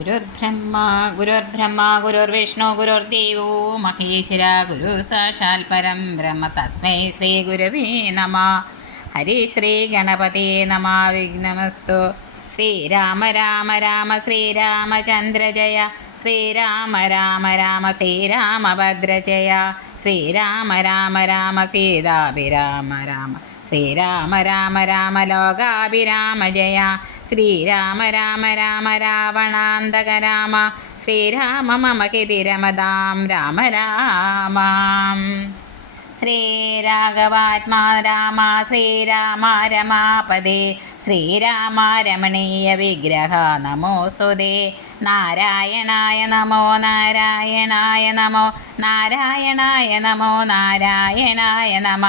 ഗുരുർബ്രഹ്മ ഗുരുർബ്രഹ്മ ഗുരുർവിഷ്ണു ഗുരുർദേവോ മഹേശ്വര ഗുരു സാക്ഷാൽ പരം ബ്രഹ്മ തസ്മൈ ശ്രീ ഗുരുവേ നമ. ഹരി ശ്രീ ഗണപതി നമ. വിഘ്നമസ്തു. ശ്രീരാമ രാമ രാമ ശ്രീരാമചന്ദ്ര ജയ. ശ്രീരാമ രാമ രാമ ശ്രീരാമഭദ്ര ശ്രീരാമ രാമ രാമ സീതാഭിരാമ രാമ. ശ്രീരാമ രാമ രാമ ലോകാഭിരാമ ജയ. ശ്രീരാമ രാമ രാമ രാവണാന്തക രാമ ശ്രീരാമ മമ രമദാം രാമ രാമ ശ്രീരാഘവാത്മാ രാമ ശ്രീരാമ രമാപദേ ശ്രീരാമ രമണീയ വിഗ്രഹ നമോസ്തുതേ. നാരായണായ നമോ നാരായണായ നമോ നാരായണായ നമോ നാരായണായ നമ.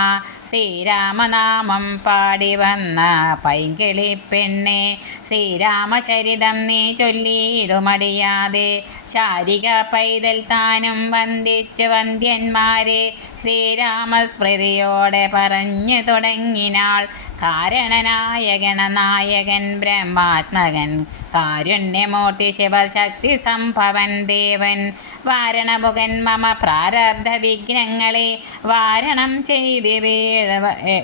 ശ്രീരാമനാമം പാടി വന്ന പൈങ്കിളി പെണ്ണെ ശ്രീരാമചരിതം നീ ചൊല്ലിയിടുമടിയാതെ ശാരിക പൈതൽ താനും വന്ദിച്ച് വന്ധ്യന്മാരെ ശ്രീരാമസ്മൃതിയോടെ പറഞ്ഞു തുടങ്ങിനാൾ. കാരണനായ ഗണനായകൻ ബ്രഹ്മാത്മകൻ കാരുണ്യമൂർത്തി ശിവശക്തി സംഭവൻ ദേവൻ. വാരണമുഖൻ മമ പ്രാരബ്ധ വിഘ്നങ്ങളെ വാരണം ചെയ്തി വീഴ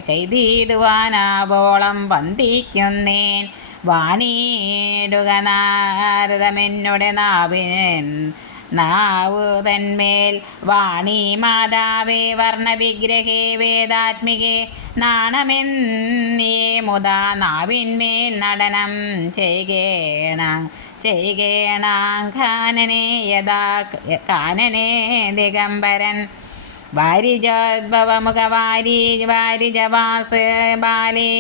ചെയ്തിടുവാനാവോളം വന്ദിക്കുന്നേൻ. വാണിയിടുക നാരദമെന്നുടെ നാവിൻ നാവു തന്മേൽ വാണി മാതാവേ വർണവിഗ്രഹേ വേദാത്മികേ നാണമെന്നേ മുതാ നാവിന്മേൽ നടനം ചെയ്യേണ ചെയ്യേണ കാനനെ യഥാ കാനനെ ദിഗംബരൻ. വാരിജോദ്ഭവമുഖ വാരി വാരിജവാസ് ബാലേ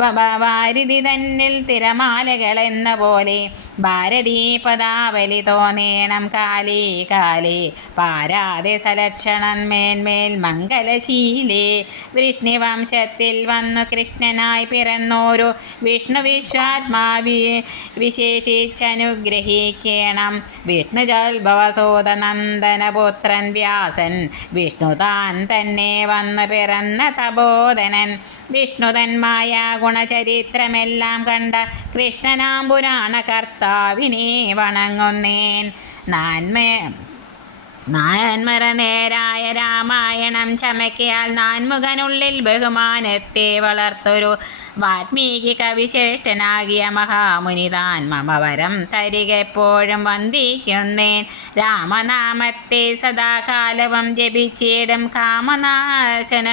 വാരിധി തന്നിൽ തിരമാലകൾ എന്ന പോലെ ഭാരതീ പദാവലി തോന്നേണം കാലേ കാലേ. പാരാതെ സലക്ഷണൻ മേന്മേൽ മംഗലശീലേ. വൃഷ്ണിവംശത്തിൽ വന്നു കൃഷ്ണനായി പിറന്നോരു വിഷ്ണു വിശ്വാത്മാവി വിശേഷിച്ചനുഗ്രഹിക്കണം. വിഷ്ണു വിഷ്ണുജോത്ഭവസോദ നന്ദനപുത്രൻ വ്യാസൻ. വിഷ്ണു താൻ തന്നെ വന്നു പിറന്ന തബോധനൻ വിഷ്ണുതന്മായ ഗുണചരിത്രമെല്ലാം കണ്ട കൃഷ്ണനാം പുരാണ കർത്താവിനെ വണങ്ങുന്നേൻ. നാൻമ നാൻമറ നേരായ രാമായണം ചമക്കിയാൽ നാൻമുഖനുള്ളിൽ ബഹുമാനത്തെ വളർത്തൊരു വാത്മീകി കവിശ്രേഷ്ഠനാകിയ മഹാമുനി താൻ മമവരം തരികെപ്പോഴും വന്ദിക്കുന്നേൻ. രാമനാമത്തെ സദാകാലവും ജപിച്ചിടും കാമനാശന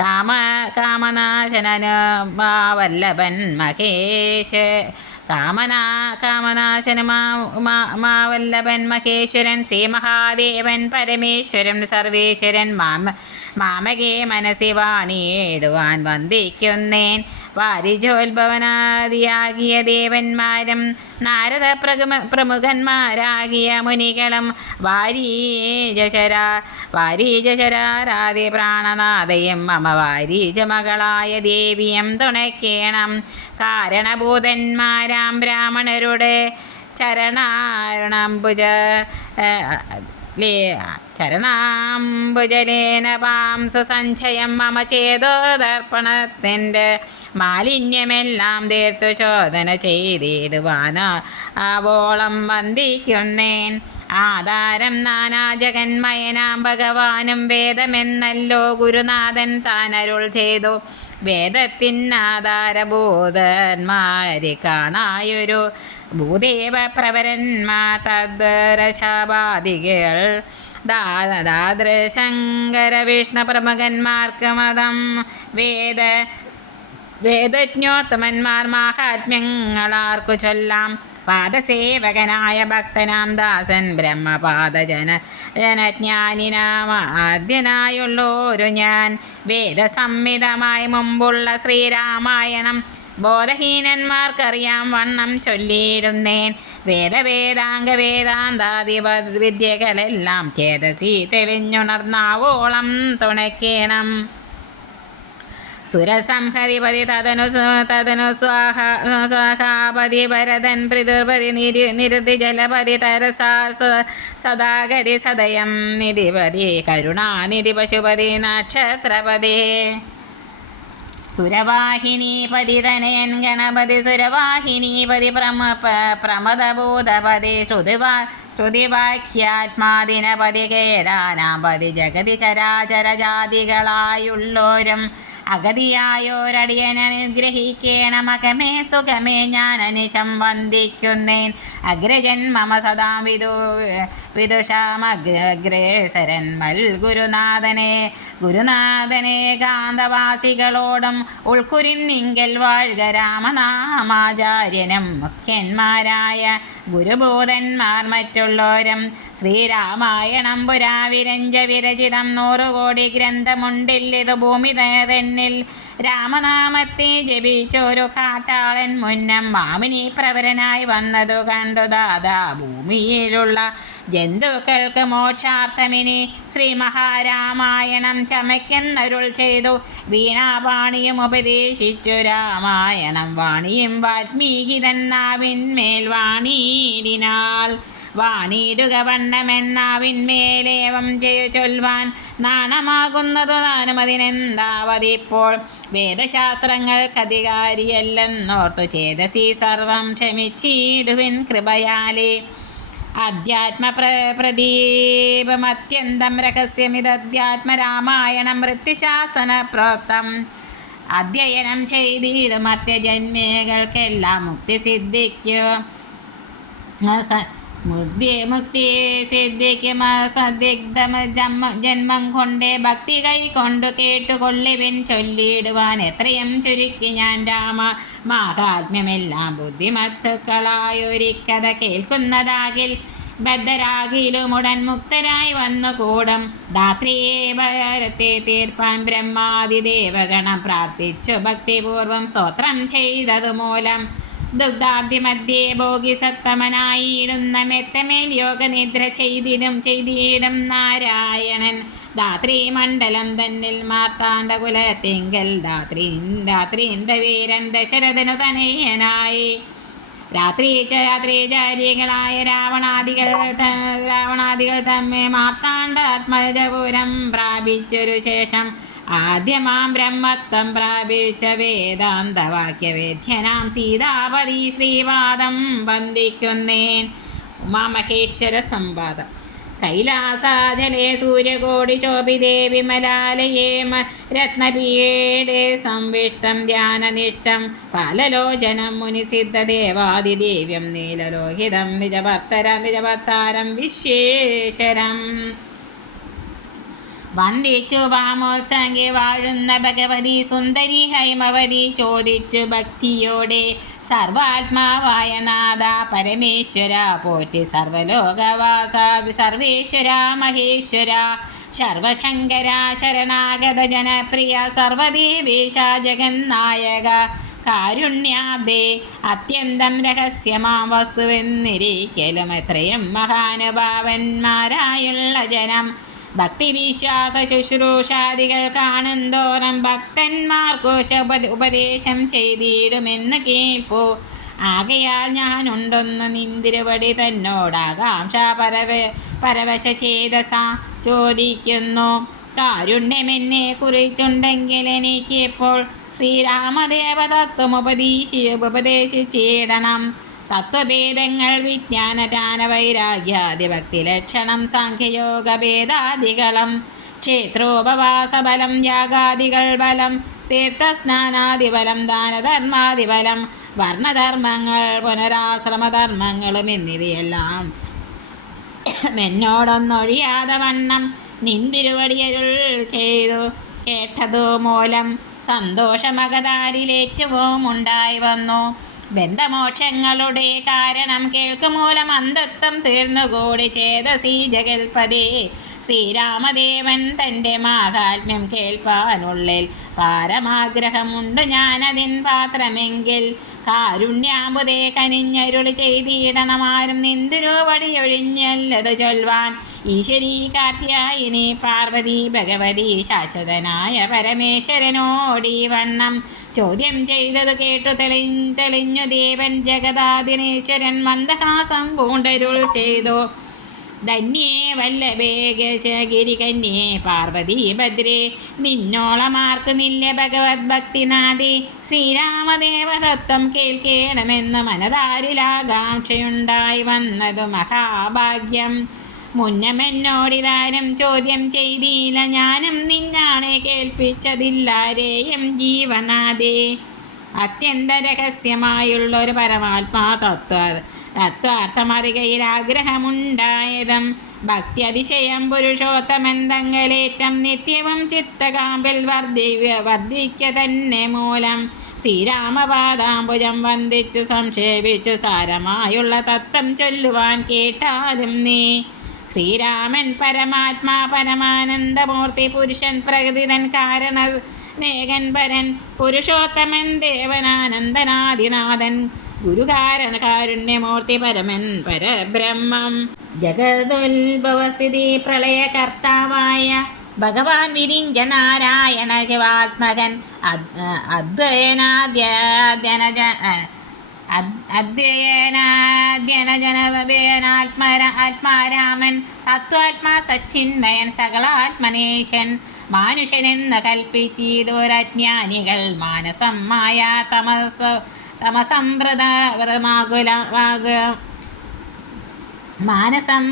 കാമ കാമനാശനന് വല്ലഭൻ മഹേഷ് കാമനാ കാമനാശന മാവല്ലഭൻ മഹേശ്വരൻ ശ്രീ മഹാദേവൻ പരമേശ്വരൻ സർവേശ്വരൻ മാമ മാമകേ മനസ്സി വാണിയേടുവാൻ വന്ദിക്കുന്നേൻ. വാരിജോത്ഭവനാദിയാകിയ ദേവന്മാരും നാരദ പ്രഗമ പ്രമുഖന്മാരാകിയ മുനികളും വാരീജശരാ വാരീജശരാരാതി പ്രാണനാഥയും മമ വാരീജ മകളായ ദേവിയും തുണയ്ക്കേണം. കാരണഭൂതന്മാരാം ബ്രാഹ്മണരുടെ ചരണാരണംബുജ ചരണാംബുജലേന പാംസ സഞ്ചയം മമ ചേതോദർപ്പണത്തിന്റെ മാലിന്യമെല്ലാം തീർത്തു ചോദന ചെയ്തിടുവാനോ ആവോളം വന്ദിക്കുന്നേൻ. ആധാരം നാനാ ജഗന്മയനാം ഭഗവാനും വേദമെന്നല്ലോ ഗുരുനാഥൻ താനരുൾ ചെയ്തു. വേദത്തിനാധാരബോധന്മാരെ കാണായൊരു ഭൂദേവ പ്രവരന്മാ തദ്വരശാപാദികൾ ദാദൃശങ്കര വിഷ്ണു പ്രമുഖന്മാർക്ക് മതം വേദ വേദജ്ഞോത്തമന്മാർ മാഹാത്മ്യങ്ങളാർക്കു ചൊല്ലാം പാദസേവകനായ ഭക്തനാം ദാസൻ ബ്രഹ്മപാദജന ജനജ്ഞാനിനാമ ആദ്യനായുള്ളോരു ഞാൻ വേദസംഹിതമായി മുമ്പുള്ള ശ്രീരാമായണം ബോധഹീനന്മാർക്കറിയാം വണ്ണം ചൊല്ലിയിരുന്നേൻ. വേദവേദാംഗ വേദാന്താദി വിദ്യകളെല്ലാം ചേതസി തെളിഞ്ഞുണർന്നാവോളം തുണയ്ക്കണം. സുരസംഹതിപതി തതനു തതനു സ്വാഹ സ്വാഹാപതി ഭരതൻ പിതൃപതി നിരു നിരുതി ജലപതി തരസാ സദാഗതി സദയം നിധിപതി കരുണാനിധി പശുപതി നക്ഷത്രപതി. സുരവാഹിനീപതി തനയൻ ഗണപതി സുരവാഹിനീപതി പ്രമ പ- പ്രമദഭൂതപതി ശ്രുതിവാ ശ്രുതിവാക്യാത്മാദിനപതി കേടാനാപതി ജഗതി ചരാചര ജാതികളായുള്ളോരും അഗതിയായോരടിയൻ അനുഗ്രഹിക്കേണ മകമേ സുഖമേ ഞാൻ അനിശം വന്ദിക്കുന്നേൻ. അഗ്രജൻ മമ സദാ വിദു വിദുഷാമഗ്രേസരൻ മൽ ഗുരുനാഥനെ. ഗുരുനാഥനെ കാന്തവാസികളോടും ഉൾക്കുരിന്നിങ്കൽ വാഴ്ക രാമനാമാചാര്യനും മുഖ്യന്മാരായ ഗുരുഭൂതന്മാർ മറ്റുള്ളോരും ശ്രീരാമായണം പുരാവിരഞ്ച വിരചിതം നൂറുകോടി ഗ്രന്ഥമുണ്ടില്ലിതു ഭൂമി തന്നിൽ രാമനാമത്തെ ജപിച്ചൊരു കാട്ടാളൻ മുന്നം മാമിനി പ്രവരനായി വന്നതു കണ്ടു ദാദാ. ഭൂമിയിലുള്ള ജന്തുക്കൾക്ക് മോക്ഷാർത്ഥമിനി ശ്രീ മഹാരാമായണം ചമയ്ക്കുന്നരുൾ ചെയ്തു. വീണാപാണിയും ഉപദേശിച്ചു. രാമായണം വാണിയും വാൽമീകി തന്നാവിന്മേൽ വാണിയിടിനാൾ വാണിയിടുക പണ്ടമെണ്ണാവിന്മേലേവം ചെയ്തു ചൊൽവാൻ നാണമാകുന്നതു താനും അതിനെന്താവതിപ്പോൾ വേദശാസ്ത്രങ്ങൾക്കധികാരിയല്ലെന്നോർത്തു ചേതസി സർവം ക്ഷമിച്ചിടുവിൻ കൃപയാലേ. അധ്യാത്മ പ്ര പ്രദീപമത്യന്തം രഹസ്യമിതധ്യാത്മരാമായണം മൃത്യുശാസന പ്രോക്തം അധ്യയനം ചെയ്തിടും അത്യജന്മേകൾക്കെല്ലാം മുക്തി സിദ്ധിക്കും മുക്തി മുക്തി സിദ്ധിക്കും സദിഗ്ധം ജന്മ കൊണ്ടേ ഭക്തി കൈ കൊണ്ടു കേട്ടുകൊള്ളിവിൻ ചൊല്ലിയിടുവാൻ എത്രയും ചുരുക്കി ഞാൻ രാമ മാഹാത്മ്യമെല്ലാം ബുദ്ധിമത്തുക്കളായൊരിക്കഥ കേൾക്കുന്നതാകിൽ ബദ്ധരാകിലും ഉടൻ മുക്തരായി വന്നു കൂടം. ധാത്രിയെ ഭരത്തെ തീർപ്പാൻ ബ്രഹ്മാതിദേവഗണം പ്രാർത്ഥിച്ചു ഭക്തിപൂർവം സ്തോത്രം ചെയ്തതു മൂലം ദുഗ്ധാദ്യമധ്യേ ഭോഗി സത്തമനായിടുന്ന മെത്തമേൽ യോഗനിദ്ര ചെയ്തിടും ചെയ്തിടും നാരായണൻ. ധാത്രി മണ്ഡലം തന്നിൽ മാർത്താണ്ഡ കുലത്തിങ്കൽ ധാത്രി ധാത്രീന്ദ വീരൻ ദശരഥനു തനയനായി. രാത്രി രാത്രിചാരികളായ രാവണാദികൾ രാവണാദികൾ തമ്മെ മാർത്താണ്ഡ ആത്മജപുരം പ്രാപിച്ചൊരു ശേഷം ആദ്യമാം ബ്രഹ്മത്വം പ്രാപിച്ച വേദാന്തവാക്യവേദ്യനാം സീതാപതി ശ്രീവാദം വന്ദിക്കുന്നേൻ. ഉമാമഹേശ്വര സംവാദം. കൈലാസാചലേ സൂര്യകോടി ശോഭിതേ വിമലാലയേ രത്നപീഠേ സംവിഷ്ടം ധ്യാനനിഷ്ടം പാലലോചനം മുനിസിദ്ധദേവാദിദേവ്യം നീലലോഹിതം നിജഭക്തരം നിജഭക്താരം വിശേഷരം. വന്ദിച്ചു വാമോത്സംഗി വാഴുന്ന ഭഗവതി സുന്ദരി ഹൈമവതി ചോദിച്ചു ഭക്തിയോടെ സർവാത്മാവായ നാഥ പരമേശ്വര പോറ്റി സർവലോകവാസ സർവേശ്വര മഹേശ്വര സർവശങ്കര ശരണാഗത ജനപ്രിയ സർവദേവേശ ജഗന്നായക കാരുണ്യാബ്ദേ അത്യന്തം രഹസ്യമാം വസ്തുവെന്നിരിക്കലും എത്രയും മഹാനുഭാവന്മാരായുള്ള ജനം. ഭക്തിവിശ്വാസ ശുശ്രൂഷാദികൾ കാണുന്തോറും ഭക്തന്മാർക്കു ഉപദേശം ചെയ്തിടുമെന്ന് കേൾപ്പു. ആകയാൽ ഞാനുണ്ടൊന്ന് നിന്തിരുപടി തന്നോടാകാംക്ഷ പരവ പരവശ ചേതസ ചോദിക്കുന്നു. കാരുണ്യമെന്നെ കുറിച്ചുണ്ടെങ്കിൽ എനിക്കിപ്പോൾ ശ്രീരാമദേവതത്വം ഉപദേശി ഉപദേശിച്ചിടണം. തത്വഭേദങ്ങൾ വിജ്ഞാനദാന വൈരാഗ്യാദിഭക്തി ലക്ഷണം സാഖ്യയോഗ ഭേദാദികളും ക്ഷേത്രോപവാസബലം യാഗാദികൾ ബലം തീർത്ഥസ്നാനാദിബലം ദാനധർമാദിബലം വർണധർമ്മങ്ങൾ പുനരാശ്രമധർമ്മങ്ങളും എന്നിവയെല്ലാം. എന്നോടൊന്നൊഴിയാതെ വണ്ണം നിന്തിരുവടിയരുൾ ചെയ്തു. കേട്ടതു മൂലം സന്തോഷമകതാരിലേറ്റവും ഉണ്ടായി വന്നു. ബന്ധമോക്ഷങ്ങളുടെ കാരണം കേൾക്കുമൂലം അന്ധത്വം തീർന്നുകൂടി ചേതസി ജഗൽപദേ ശ്രീരാമദേവൻ തന്റെ മാഹാത്മ്യം കേൾപ്പാനുള്ളിൽ പാരമാഗ്രഹമുണ്ട് ഞാനതിൻ പാത്രമെങ്കിൽ. കാരുണ്യാമ്പുതേ കനിഞ്ഞരുളി ചെയ്തിടണമാരും വടിയൊഴിഞ്ഞല്ലതു ചൊൽവാൻ. ഈശ്വരീ കാത്യായിനി പാർവതി ഭഗവതി ശാശ്വതനായ പരമേശ്വരനോടി വണ്ണം. ചോദ്യം ചെയ്തത് കേട്ടു തെളി തെളിഞ്ഞു ദേവൻ ജഗദാദിനേശ്വരൻ മന്ദഹാസം പൂണ്ടരുൾ ചെയ്തു. ധന്യേ വല്ലഭേ ഗിരികന്യേ പാർവതി ഭദ്രേ നിന്നോളമാർക്കുമില്ല ഭഗവത് ഭക്തിനാഥി. ശ്രീരാമദേവതത്വം കേൾക്കേണമെന്ന് മനതാരിലാകാംക്ഷയുണ്ടായി വന്നതു മഹാഭാഗ്യം. മുന്നമെന്നോടിതാരം ചോദ്യം ചെയ്തില്ല ഞാനും നിന്നാണ് കേൾപ്പിച്ചതില്ലാരെയും ജീവനാഥേ. അത്യന്ത രഹസ്യമായുള്ളൊരു പരമാത്മാ തത്വ തത്വാർത്ഥമറികയിൽ ആഗ്രഹമുണ്ടായതും ഭക്തി അതിശയം പുരുഷോത്തമെന്തങ്കലേറ്റം നിത്യവും ചിത്തകാമ്പിൽ വർദ്ധി വർദ്ധിക്ക തന്നെ മൂലം. ശ്രീരാമപാദാംബുജം വന്ദിച്ചു സംക്ഷേപിച്ചു സാരമായുള്ള തത്വം ചൊല്ലുവാൻ കേട്ടാലും നീ. ശ്രീരാമൻ പരമാത്മാ പരമാനന്ദമൂർത്തി പുരുഷൻ പ്രകൃതിതൻ കാരണ നേകൻ പരൻ പുരുഷോത്തമൻ ദേവനാനന്ദനാദിനാഥൻ ഗുരുകാരണ കാരുണ്യമൂർത്തി പരമൻ പരബ്രഹ്മം. ജഗതുത്ഭവസ്ഥിതി പ്രളയകർത്താവായ ഭഗവാൻ വിരിഞ്ച നാരായണ ശിവാത്മകൻ. അദ്വയനാദ്യനജനവേനാത്മര ആത്മാരാമൻ തത്വാത്മാ സച്ചിന്മയൻ സകളാത്മനേശൻ മാനുഷനെന്ന് കൽപ്പിച്ചീതോരജ്ഞാനികൾ മാനസം മായ തമസ. തമസംവൃതമാകുല മാനസം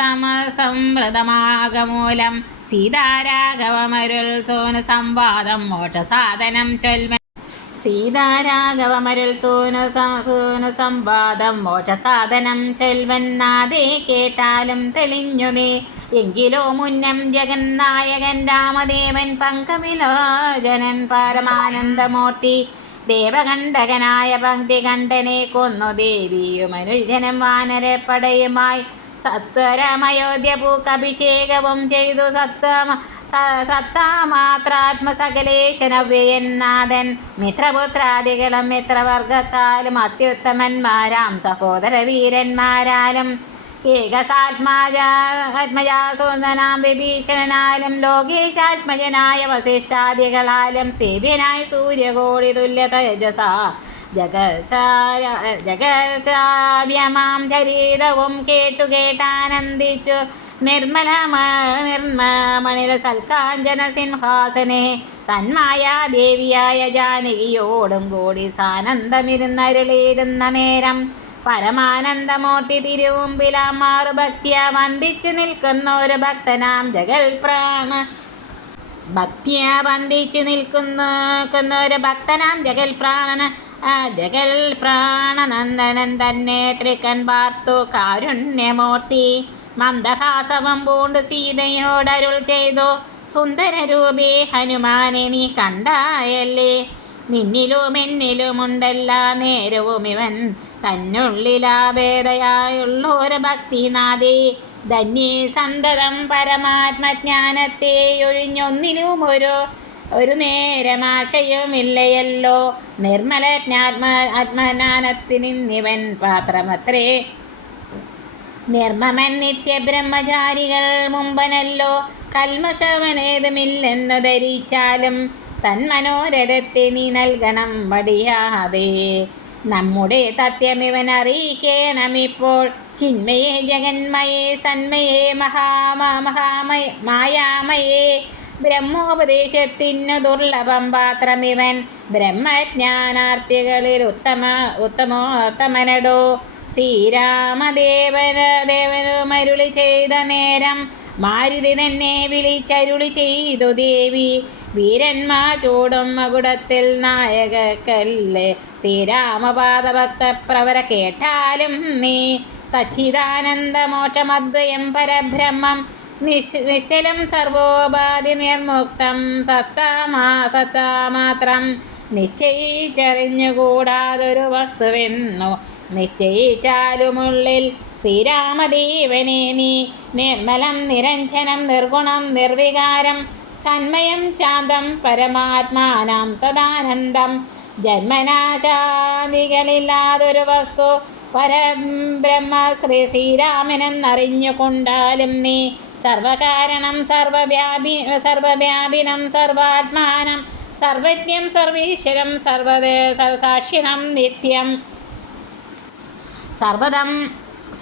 തമസംവൃതമാകമൂലം സീതാരാഘവമരുൾ സോന സംവാദം മോക്ഷസാധനം ചൊൽവൻ സീതാരാഘവമരുൾ സൂന സോന സംവാദം മോക്ഷസാധനം ചൊൽവന്നാദേ കേട്ടാലും തെളിഞ്ഞു നീ. എങ്കിലോ മുന്നം ജഗന്നായകൻ രാമദേവൻ പങ്കവിലോചനൻ പരമാനന്ദമൂർത്തി. ദേവകണ്ഠകനായ പങ്ക്തി കണ്ഠനെ കൊന്നു ദേവിയും അനുജനം വാനരപ്പടയുമായി. സത്വരമയോധ്യ പൂക്കഭിഷേകവും ചെയ്തു സത്വ സത്താമാത്രാത്മസകലേശനവ്യയന്നാഥൻ മിത്രപുത്രാദികളും മിത്രവർഗത്താലും അത്യുത്തമന്മാരാം സഹോദര വീരന്മാരാലും ഏകസാത്മാജാത്മജാസുന്ദനാം വിഭീഷണനാലും ലോകേശാത്മജനായ വസിഷ്ഠാദികളാലും സേവ്യനായ സൂര്യകോടി തുല്യ തേജസ. ജഗചാര ചരീതവും കേട്ടു കേട്ടാനന്ദിച്ചു. നിർമ്മല നിർമ്മണിത സൽക്കാഞ്ചന സിംഹാസനെ തന്മായ ദേവിയായ ജാനകിയോടും കൂടി സാനന്ദമിരുന്നരുളിയിടുന്ന നേരം പരമാനന്ദമൂർത്തി തിരുവുമ്പിലാമാറു ഭക്തിയ വന്ദിച്ചു നിൽക്കുന്ന ഒരു ഭക്തനാം ജഗൽ പ്രാണ ഭക്തിയ വന്ദിച്ചു നിൽക്കുന്ന ഒരു ഭക്തനാം ജഗൽ പ്രാണന ജഗൽ പ്രാണനന്ദനൻ തന്നെ തൃക്കൻ പാർത്തു കാരുണ്യമൂർത്തി. മന്ദഹാസവം പൂണ്ട് സീതയോടരുൾ ചെയ്തു. സുന്ദരരൂപേ ഹനുമാനെ നീ കണ്ടായല്ലേ? നിന്നിലും എന്നിലുമുണ്ടല്ല നേരവും ഇവൻ തന്നുള്ളിലാഭേദയായുള്ളൊരു ഭക്തിനാഥേ ധന്യേ സന്തതം പരമാത്മജ്ഞാനത്തെ ഒഴിഞ്ഞൊന്നിലും ഒരു ഒരു നേരമാശയുമില്ലയല്ലോ നിർമ്മല ജ്ഞാത്മ ആത്മജ്ഞാനത്തിനിവൻ പാത്രമത്രേ. നിർമ്മമൻ നിത്യബ്രഹ്മചാരികൾ മുമ്പനല്ലോ. കൽമശവനേതുമില്ലെന്ന് ധരിച്ചാലും തന്മനോരഥത്തെ നീ നൽകണം വടിയാതെ നമ്മുടെ തത്യമിവൻ അറിയിക്കണമിപ്പോൾ ചിന്മയെ ജഗന്മയെ സന്മയെ മഹാമ മായാമയെ. ബ്രഹ്മോപദേശത്തിനു ദുർലഭം പാത്രമിവൻ. ബ്രഹ്മജ്ഞാനാർത്ഥികളിൽ ഉത്തമ ഉത്തമോത്തമനടോ. ശ്രീരാമദേവന ദേവനുമരുളി ചെയ്ത നേരം മാരുതി തന്നെ വിളിച്ചരുളി ചെയ്തു ദേവി. വീരന്മാ ചൂടും മകുടത്തിൽ നായകക്കല്ലേ. ശ്രീരാമപാദഭക്ത പ്രവര കേട്ടാലും നീ സച്ചിദാനന്ദമോക്ഷമദ്വയം പരബ്രഹ്മം നിശ് നിശ്ചലം സർവോപാധി നിർമുക്തം സത്താമാ സത്താമാത്രം. നിശ്ചയിച്ചറിഞ്ഞുകൂടാതൊരു വസ്തുവെന്നു നിശ്ചയിച്ചാലുമുള്ളിൽ ശ്രീരാമദേവനെ നീ നിർമ്മലം നിരഞ്ജനം നിർഗുണം നിർവികാരം സന്മയം ശാന്തം പരമാത്മാനാം സദാനന്ദം. ജന്മനാചാദികളില്ലാതൊരു വസ്തു പരബ്രഹ്മ ശ്രീ ശ്രീരാമനെന്നറിഞ്ഞുകൊണ്ടാലും നീ സർവകാരണം സർവവ്യാപി സർവവ്യാപിനം സർവാത്മാനം സർവജ്ഞം സർവീശ്വരം സർവദേ സർവസാക്ഷിണം നിത്യം.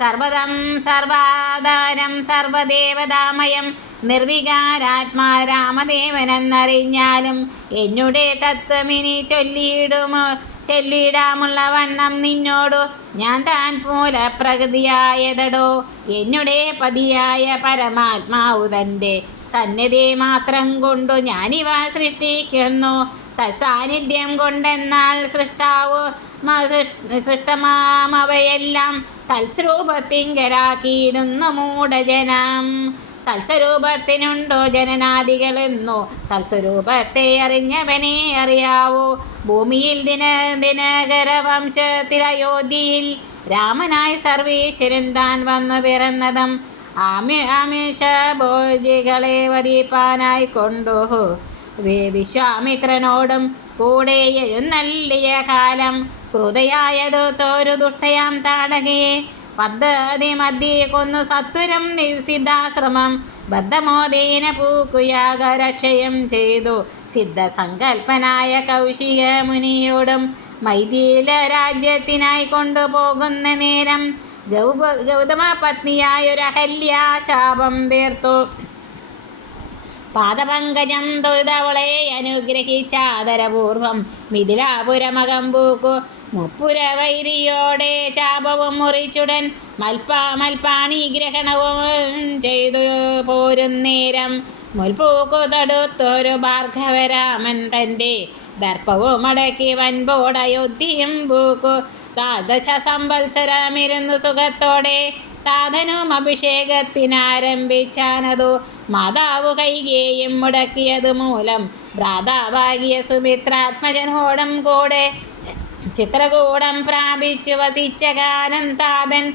സർവദം സർവാധാരം സർവദേവതാമയം നിർവികാരാത്മാ രാമദേവനെന്നറിഞ്ഞാലും എന്നുടെ തത്വമിനി ചൊല്ലിയിടുമോ ചൊല്ലിയിടാമുള്ള വണ്ണം നിന്നോടു ഞാൻ താൻ മൂല പ്രകൃതിയായതടോ. എന്നുടെ പതിയായ പരമാത്മാവു തന്റെ സന്നിധി മാത്രം കൊണ്ടു ഞാനിവ സൃഷ്ടിക്കുന്നു. തസാന്നിധ്യം കൊണ്ടെന്നാൽ സൃഷ്ടാവു സൃഷ്ടമാമവയെല്ലാം തൽസ്വരൂപത്തിങ്കലാക്കിയിടുന്നു മൂഢജനം. തൽസ്വരൂപത്തിനുണ്ടോ ജനനാദികളെന്നോ? തത്സ്വരൂപത്തെ അറിഞ്ഞവനെ അറിയാവോ? ഭൂമിയിൽ ദിന ദിനകര വംശത്തിൽ അയോധ്യയിൽ രാമനായ സർവേശ്വരൻ താൻ വന്നു പിറന്നതും. ആമി ആമിഷ ഭോജികളെ വധിപ്പാനായി കൊണ്ടു. വിശ്വാമിത്രനോടും കൂടെ എഴുന്നള്ളിയ കാലം. ക്രുതയായെടുത്തൊരു ദുഷ്ടയാം താടകയെ. പദ്ധതി മധ്യേ കൊന്നു സത്വരം സിദ്ധാശ്രമം ബദ്ധമോദേന പൂക്കുയാഗരക്ഷയം ചെയ്തു. സിദ്ധസങ്കൽപ്പനായ കൗശിക മുനിയോടും മൈഥില രാജ്യത്തിനായി കൊണ്ടുപോകുന്ന നേരം ഗൗപ ഗൗതമ പത്നിയായൊരു അഹല്യാശാപം തീർത്തു. പാദപങ്കജം തൊഴുതവളെ അനുഗ്രഹിച്ചാദരപൂർവം മിഥിലാപുരമകമ്പൂക്കു മുപ്പുര വൈരിയോടെ ചാപവും മുറിച്ചുടൻ മൽപ്പാ മൽപ്പാണി ഗ്രഹണവും ചെയ്തു പോരുന്നേരം മുൽപൂക്കു തടുത്തൊരു ഭാർഗവരാമൻ തന്റെ ദർപ്പവും അടക്കി വൻപോടയോധ്യം പൂക്കു. ദ്വാദശ സംവത്സരമിരുന്നു സുഖത്തോടെ താതനും അഭിഷേകത്തിനാരംഭിച്ചാനതു. മാതാവ് കൈകേയും മുടക്കിയത് മൂലം ഭ്രാതാവാകിയ സുമിത്രാത്മജനോടും കൂടെ ചിത്രകൂടം പ്രാപിച്ചു വസിച്ച ഗാനം താതൻ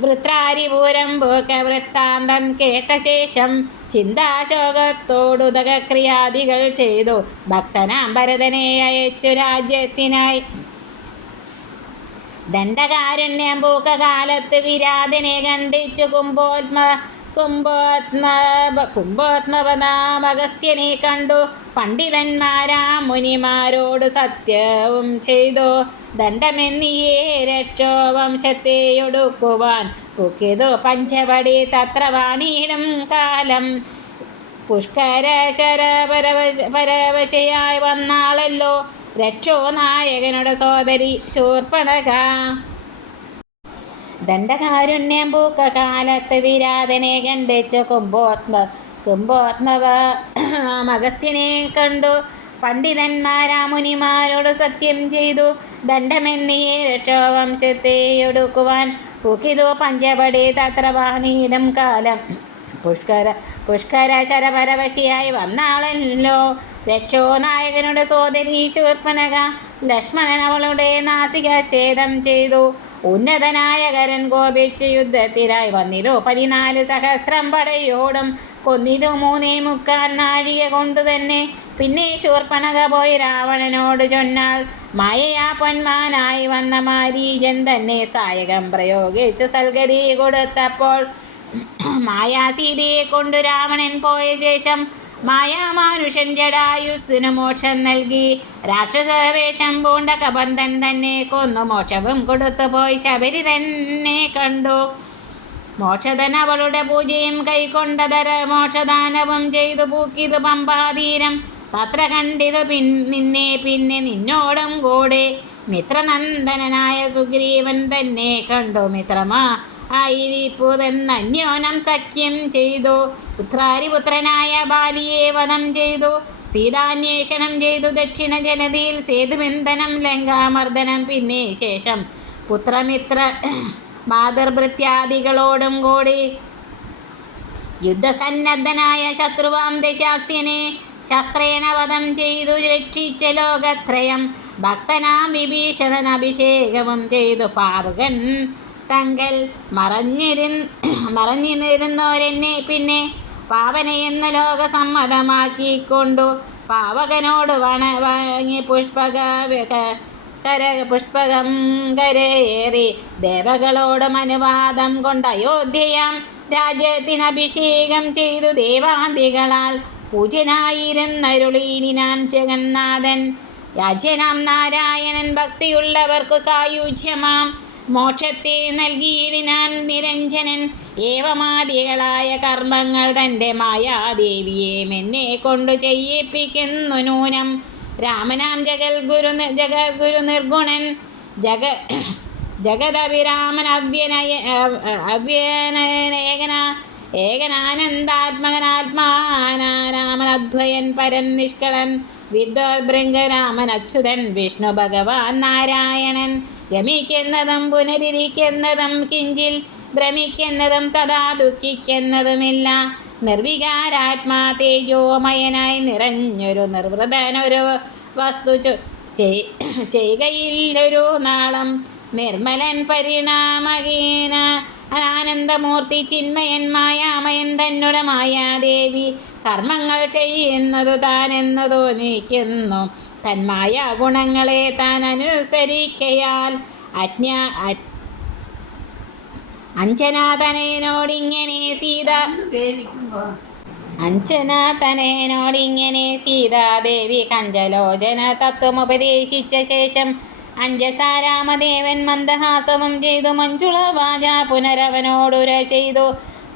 വൃത്രാരിപൂരം പോക്ക വൃത്താന്തം കേട്ട ശേഷം ചിന്താശോകത്തോടുതകക്രിയാദികൾ ചെയ്തു. ഭക്തനാം ഭരതനെ അയച്ചു രാജ്യത്തിനായി. ദണ്ഡകാരുണ്യം പൂക്കകാലത്ത് വിരാതിനെ കണ്ടിച്ചു കുംഭോത്മ കുംഭോത്മ കുംഭോത്മവനാമഗസ്ത്യനെ കണ്ടു. പണ്ഡിതന്മാരാ മുനിമാരോട് സത്യവും ചെയ്തു. ദണ്ഡമെന്നിയേ രക്ഷോ വംശത്തെ ഒടുക്കുവാൻ പഞ്ചപടി പഞ്ചവടി തത്ര വാണിയിടും കാലം. പുഷ്കര ശര പരവശ പരവശയായി വന്നാളല്ലോ രക്ഷോ നായകനുടെ സോദരി ശൂർപ്പണക ദണ്ഡകാരുണ്യം പൂക്ക കാലത്ത് വിരാതനെ കണ്ടിച്ച് കുംഭോത്മ കുംഭോത്മവ മഗസ്ഥിനെ കണ്ടു. പണ്ഡിതന്മാരാ മുനിമാരോട് സത്യം ചെയ്തു. ദണ്ഡമെന്നീ രക്ഷോവംശത്തെ ഒടുക്കുവാൻ പൂക്കിതു പഞ്ചപടി തത്ര വാണിയിടും കാലം. പുഷ്കര പുഷ്കര ശരപരവശിയായി വന്നാളല്ലോ. രക്ഷോ നായകനുടെ സോദരീശ്വർപ്പനക ലക്ഷ്മണൻ അവളുടെ നാസിക ഛേദം ചെയ്തു. ഉന്നതനായ കരൻ കോപിച്ച് യുദ്ധത്തിനായി വന്നിതു പതിനാല് സഹസ്രം പടയോടും കൊന്നിതു മൂന്നേ മുക്കാൽ നാഴിക കൊണ്ടു തന്നെ. പിന്നെ ശൂർപ്പണക പോയി രാവണനോട് ചൊന്നാൽ മയയാ പൊന്മാനായി വന്ന മാരീജൻ തന്നെ സായകം പ്രയോഗിച്ചു സൽഗതി കൊടുത്തപ്പോൾ. മായാസീതയെ കൊണ്ടു രാവണൻ പോയ ശേഷം മായാമാനുഷൻ ജടായുസ്സിനു മോക്ഷം നൽകി. രാക്ഷസവേഷം പൂണ്ട കബന്ധൻ തന്നെ കൊന്നു. മോക്ഷവും കൊടുത്തു പോയി ശബരി തന്നെ കണ്ടു. മോക്ഷധൻ അവളുടെ പൂജയും കൈക്കൊണ്ടതര മോക്ഷദാനവും ചെയ്തു പൂക്കിതു പമ്പാതീരം. പത്ര കണ്ടിതു പിൻ നിന്നെ പിന്നെ നിന്നോടും കൂടെ. മിത്രനന്ദനായ സുഗ്രീവൻ തന്നെ കണ്ടു. മിത്രമാ ആയിരിപ്പുതെന്നന്യോനം സഖ്യം ചെയ്തു. പുത്രാരിപുത്രനായ ബാലിയെ വധം ചെയ്തു. സീതാന്വേഷണം ചെയ്തു ദക്ഷിണ ജനതയിൽ. സേതുബന്ധനം ലങ്കാമർദ്ദനം പിന്നെ ശേഷം പുത്രമിത്ര മാതൃഭൃത്യാദികളോടും കൂടി യുദ്ധസന്നദ്ധനായ ശത്രുവാം ദശാസ്യനെ ശസ്ത്രേണ വധം ചെയ്തു. രക്ഷിച്ച ലോകത്രയം ഭക്തനാം വിഭീഷണൻ അഭിഷേകവും ചെയ്തു. പാവകൻ തങ്കൽ മറഞ്ഞിരു മറഞ്ഞിരുന്നോരെന്നെ പിന്നെ പാവനയെന്ന ലോക സമ്മതമാക്കിക്കൊണ്ടു പാവകനോട് വണ വാങ്ങി പുഷ്പക കര പുഷ്പകം കരയേറി ദേവകളോട് അനുവാദം കൊണ്ട് അയോധ്യയാം രാജ്യത്തിന് അഭിഷേകം ചെയ്തു ദേവാദികളാൽ പൂജനായിരുന്നരുളീനിനാൻ ജഗന്നാഥൻ. രാജ്യനാം നാരായണൻ ഭക്തിയുള്ളവർക്കു സായുജ്യമാം. മോക്ഷത്തെ നൽകിയിടിനാൻ നിരഞ്ജനൻ. ഏവമാദികളായ കർമ്മങ്ങൾ തന്റെ മായാദേവിയെ മെന്നെ കൊണ്ടു ചെയ്യിപ്പിക്കുന്നു നൂനം രാമനാം ജഗൽ ഗുരു ജഗദ്ഗുരു നിർഗുണൻ. ജഗ ജഗദഭിരാമൻ അവ്യനയ അവ്യനയകന ഏകനാനന്ദാത്മകനാത്മാനാരാമനദ്വയൻ പരൻ നിഷ്കളൻ. വിദ്വത്ഭൃംഗരാമൻ അച്യുതൻ വിഷ്ണു ഭഗവാൻ നാരായണൻ. ഗമിക്കുന്നതും പുനരിരിക്കുന്നതും കിഞ്ചിൽ ഭ്രമിക്കുന്നതും തഥാ ദുഃഖിക്കുന്നതുമില്ല. നിർവികാരാത്മാ തേജോമയനായി നിറഞ്ഞൊരു നിർവൃതനൊരു വസ്തു ചെയ്യുകയില്ലൊരു നാളം. നിർമ്മലൻ പരിണാമകീന ആനന്ദമൂർത്തി ചിന്മയൻ മായാമയൻ തന്നുട മായാദേവി. കർമ്മങ്ങൾ ചെയ്യുന്നതു താനെന്നു തോന്നിക്കുന്നു തന്മായ ഗുണങ്ങളെ താൻ അനുസരിക്കയാൽ. അജ്ഞ അ- അഞ്ജനാതനയനോടിങ്ങനെ സീത വേവിക്കുമ്പോ അഞ്ജനാതനയനോടിങ്ങനെ സീതാദേവി കഞ്ചലോചന തത്വമുപദേശിച്ച ശേഷം അഞ്ജസാരാമദേവൻ മന്ദഹാസവം ചെയ്തു മഞ്ജുള വാച പുനരവനോടുര ചെയ്തു.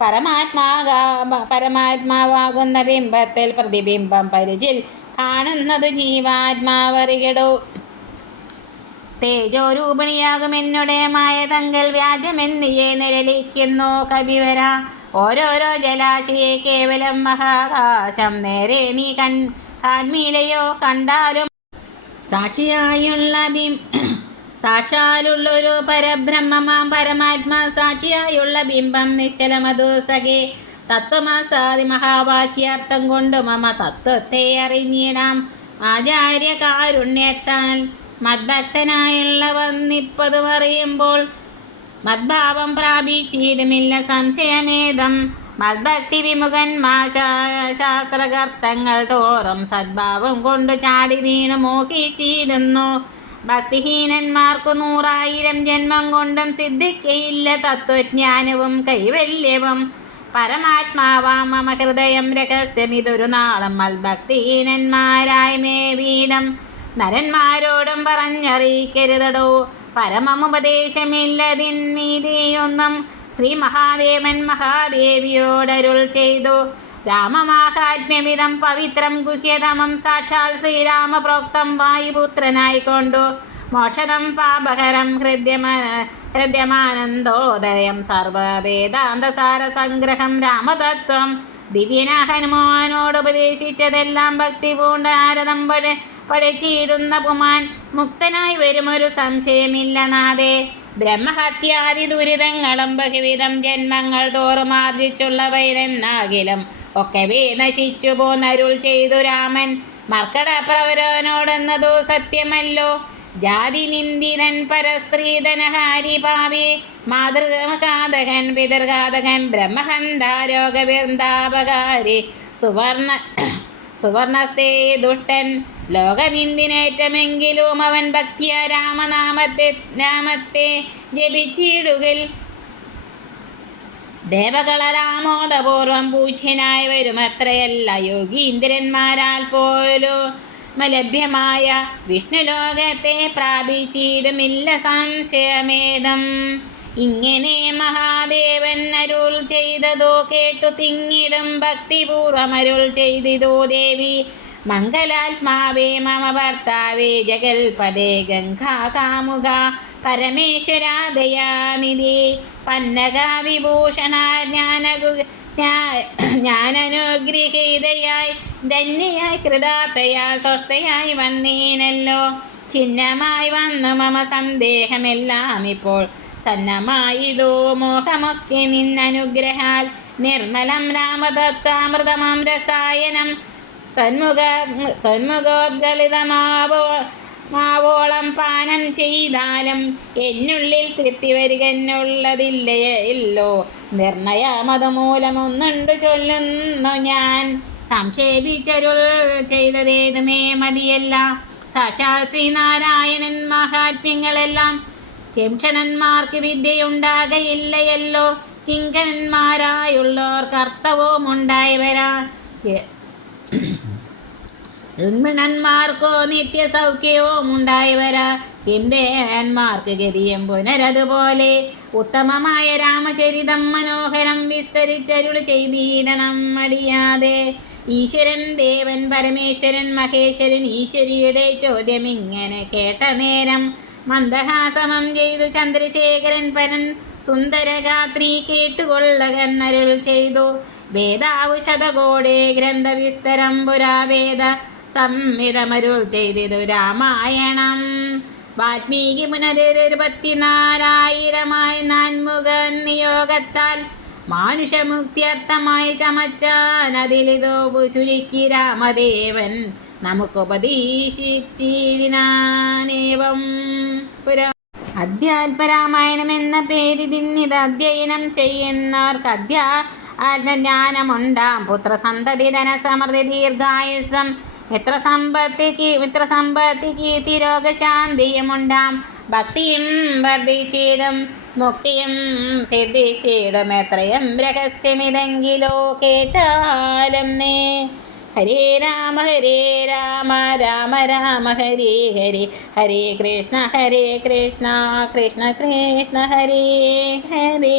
പരമാത്മാകാ പരമാത്മാവാകുന്ന ബിംബത്തിൽ പ്രതിബിംബം പരിചിൽ കാണുന്നതു ജീവാത്മാവറികടോ. തേജോരൂപിണിയാകും എന്നുടെ മായതങ്കൽ വ്യാജമെന്നിയെ നിഴലിക്കുന്നു കവിവര. ഓരോരോ ജലാശയെ കേവലം മഹാകാശം. നേരെ നീ കൺ കാൺമീലയോ കണ്ടാലും സാക്ഷിയായുള്ള ബിം സാക്ഷാലുള്ളൊരു പരബ്രഹ്മമാം പരമാത്മാ സാക്ഷിയായുള്ള ബിംബം നിശ്ചലമതു സഖേ. തത്വമാസാദി മഹാവാക്യാർത്ഥം കൊണ്ട് മമ തത്വത്തെ അറിഞ്ഞിടാം. ആചാര്യ കാരുണ്യത്താൽ മദ്ഭക്തനായുള്ള വന്നിപ്പത് പറയുമ്പോൾ മദ്ഭാവം പ്രാപിച്ചിടുമില്ല സംശയമേതം. മദ്ഭക്തി വിമുഖന്മാർ ശാ- ശാസ്ത്രകർത്തങ്ങൾ തോറും സദ്ഭാവം കൊണ്ടു ചാടി വീണ് മോഹിച്ചിടുന്നു. ഭക്തിഹീനന്മാർക്കു നൂറായിരം ജന്മം കൊണ്ടും സിദ്ധിക്കയില്ല തത്വജ്ഞാനവും കൈവല്യവും. പരമാത്മാവാം മമ ഹൃദയം രഹസ്യമിതൊരു നാളം മൽഭക്തിഹീനന്മാരായി മേ വീടം നരന്മാരോടും പറഞ്ഞറിയിക്കരുതടോ. പരമമുപദേശമില്ലതിന്മീതിയൊന്നും ശ്രീ മഹാദേവൻ മഹാദേവിയോടരുൾ ചെയ്തു. രാമമാഹാത്മ്യമിതം പവിത്രം ഗുഹ്യതമം സാക്ഷാൽ ശ്രീരാമ പ്രോക്തം വായുപുത്രനായിക്കൊണ്ടു. മോക്ഷതം പാപകരം ഹൃദ്യമ ഹൃദ്യമാനന്ദോദയം സർവവേദാന്തസാര സംഗ്രഹം രാമതത്വം. ദിവ്യന ഹനുമാനോട് ഉപദേശിച്ചതെല്ലാം ഭക്തി പൂണ്ട ആരതം പഴ പഴച്ചിയിടുന്ന പുമാൻ. മുക്തനായി വരുമൊരു സംശയമില്ല നാദേ ബ്രഹ്മഹത്യാദി ദുരിതങ്ങളും ബഹുവിധം ജന്മങ്ങൾ തോറും ആർജിച്ചുള്ളവരെന്നാകിലും ഒക്കവേ നശിച്ചു പോന്നരുൾ ചെയ്തു രാമൻ. മർക്കടപ്രവരനോടെന്നതോ സത്യമല്ലോ. ജാതി നിന്ദിതൻ പരസ്ത്രീധനഹാരി പാവി. മാതൃകാതകൻ പിതൃഘാതകൻ ബ്രഹ്മഹന്താരോഗവൃന്ദാപകാരി സുവർണ സുവർണസ്തേ ദുഷ്ടൻ. ലോകനിന്ദിനേറ്റമെങ്കിലും അവൻ ഭക്തിയ രാമനാമത്തെ രാമത്തെ ജപിച്ചിടുകിൽ ദേവകളരാമോദപൂർവം പൂജ്യനായി വരുമത്രയല്ല. യോഗീന്ദ്രന്മാരാൽ പോലും ലഭ്യമായ വിഷ്ണുലോകത്തെ പ്രാപിച്ചിടുമില്ല സംശയമേതം. ഇങ്ങനെ മഹാദേവൻ അരുൾ ചെയ്തതോ കേട്ടു തിങ്ങിടും ഭക്തിപൂർവം അരുൾ ചെയ്തിതോ ദേവി മംഗലാത്മാവേ മമ ഭർത്താവേ ജഗൽപദേ ഗംഗാ കാമുക പരമേശ്വര ദയാനിധി പന്നക വിഭൂഷണ ജ്ഞാനഗു ജ്ഞാനനുഗ്രഹീതയായി ധന്യയായി കൃതാത്തയാ സ്വസ്ഥയായി വന്നീനല്ലോ. ചിഹ്നമായി വന്നു മമ സന്ദേഹമെല്ലാം ഇപ്പോൾ. സന്നമായിതോ മോഹമൊക്കെ നിന്നനുഗ്രഹാൽ നിർമ്മലം രാമദത്താമൃതമാം രസായനം തന്മുഖ തന്മുഖോദ്ഗളിതമാവോ മാവോളം പാനം ചെയ്താലും എന്നുള്ളിൽ തൃപ്തി വരികെന്നുള്ളതില്ല ഇല്ലോ. നിർണയമതുമൂലമൊന്നുണ്ട് ചൊല്ലുന്നു ഞാൻ. സംക്ഷേപിച്ചരുൾ ചെയ്തതേതുമേ മതിയല്ല. സാക്ഷാൽ ശ്രീനാരായണൻ മഹാത്മ്യങ്ങളെല്ലാം കിംക്ഷണന്മാർക്ക് വിദ്യയുണ്ടാകയില്ലയല്ലോ. കിങ്കണന്മാരായുള്ളോർ കർത്തവും ഋൺമണന്മാർക്കോ നിത്യസൗഖ്യവും ഉണ്ടായവരാ വരാ ദേവന്മാർക്ക് ഗതിയും പുനരതുപോലെ ഉത്തമമായ രാമചരിതം മനോഹരം വിസ്തരിച്ചരുൾ ചെയ്തിടണം മടിയാതെ. ഈശ്വരൻ ദേവൻ പരമേശ്വരൻ മഹേശ്വരൻ ഈശ്വരിയുടെ ചോദ്യം ഇങ്ങനെ കേട്ട നേരം മന്ദഹാസമം ചെയ്തു ചന്ദ്രശേഖരൻ പരൻ സുന്ദരഗാത്രി കേട്ടുകൊള്ളുകന്നരുൾ ചെയ്തു. വേദാവു ശതകോടെ ഗ്രന്ഥവിസ്തരം പുരാവേദ സംഹിതമരുൾ ചെയ്തിതു രാമായണം. വാൽമീകി പുനരൊരുപത്തിനാലായിരമായി നാൻമുഖ നിയോഗത്താൽ മാനുഷമുക്തിയർത്ഥമായി ചമച്ചാൻ അതിലിതോ ചുരുക്കി രാമദേവൻ നമുക്കുപദേശിച്ചിടിനാനേവം പുരാ അധ്യാത്മരാമായണം എന്ന പേര് തിന്നിത് അധ്യയനം ചെയ്യുന്നവർക്ക് അധ്യാ ആത്മജ്ഞാനമുണ്ടാം. പുത്രസന്തതി ധനസമൃദ്ധി ദീർഘായുസം മിത്ര സമ്പത്തിക്ക് മിത്ര സമ്പത്തിക്ക് തിരോഗശാന്തിയുമുണ്ടാം ഭക്തിയും വർദ്ധിച്ചിടും മുക്തിയും സിദ്ധിച്ചിടും. എത്രയും രഹസ്യമിതെങ്കിലോ കേട്ടാലും നേ. ഹരേ രാമ ഹരേ രാമ രാമ രാമ ഹരേ ഹരേ. ഹരേ കൃഷ്ണ ഹരേ കൃഷ്ണ കൃഷ്ണ കൃഷ്ണ ഹരേ ഹരേ.